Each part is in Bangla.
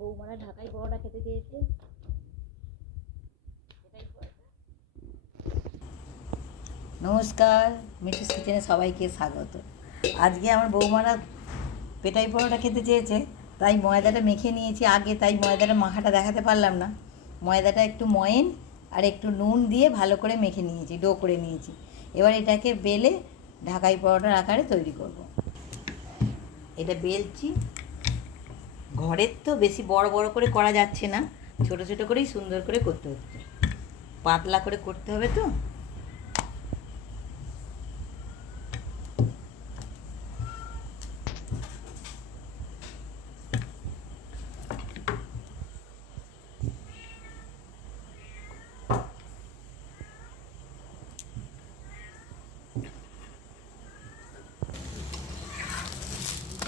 বৌমারা ঢাকাই পরোটা খেতে চেয়েছে। নমস্কার মিঠুস কিচেনে সবাইকে স্বাগত। আজকে আমার বৌমারা পেটাই পরোটা খেতে চেয়েছে, তাই ময়দাটা মেখে নিয়েছি আগে, তাই ময়দাটা মাখাটা দেখাতে পারলাম না। ময়দাটা একটু ময়েন আর একটু নুন দিয়ে ভালো করে মেখে নিয়েছি, ডো করে নিয়েছি। এবার এটাকে বেলে ঢাকাই পরোটার আকারে তৈরি করব। এটা বেলছি ঘরের তো বেশি বড় বড় করে করা যাচ্ছে না, ছোট ছোট করেই সুন্দর করে করতে হচ্ছে। পাতলা করে করতে হবে তো?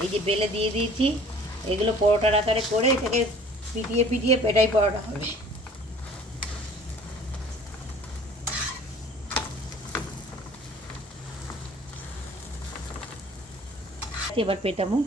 এই যে বেলে দিয়ে দিয়েছি। এগুলো পরোটার আকারে করে এটাকে পিটিয়ে পিটিয়ে পেটাই পরোটা হবে। এবার পেটামো